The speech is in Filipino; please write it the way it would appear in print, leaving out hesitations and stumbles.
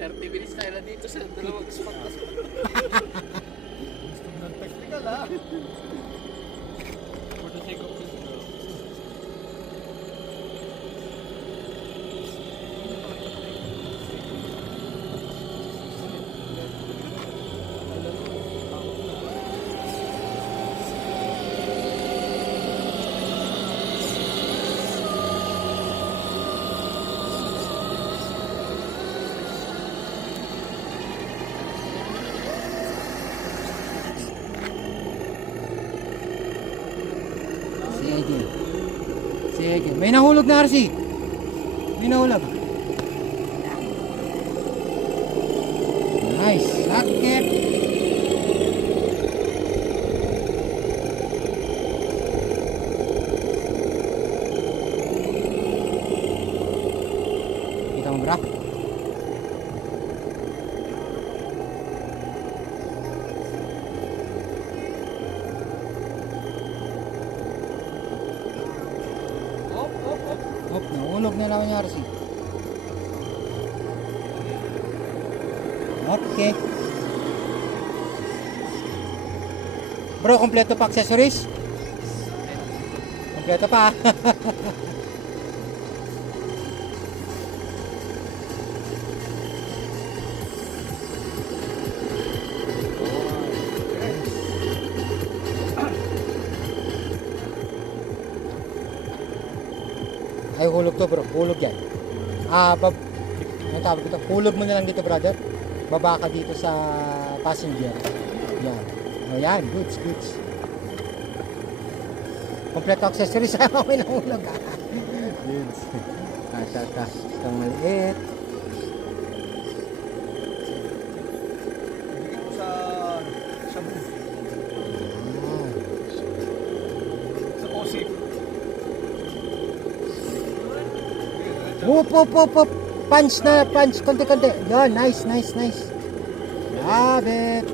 30 minutes tayo na dito sa dalawang spot. Gusto mo ng technical ha? For the sake of this, bro. Sige. Sige. May nahulog na RC. May nahulog. Nice. Sakit. Kita mo bra? Hop, nahulog na naman yung RC. Okay. Bro, kompleto pa accessories? Kompleto pa. Ay, hulog to bro. Hulog yan. Ano tawag ito? Hulog mo na lang dito, brother. Baba ka dito sa passenger. Yan. Ayan. Goods, goods. Kompleto accessories. May nahulog. Goods. Tata. Itong maliit. Bigyan mo sa booth. Sa OSIP. Hop. Punch na, punch. Konti. Yan, nice. Love it.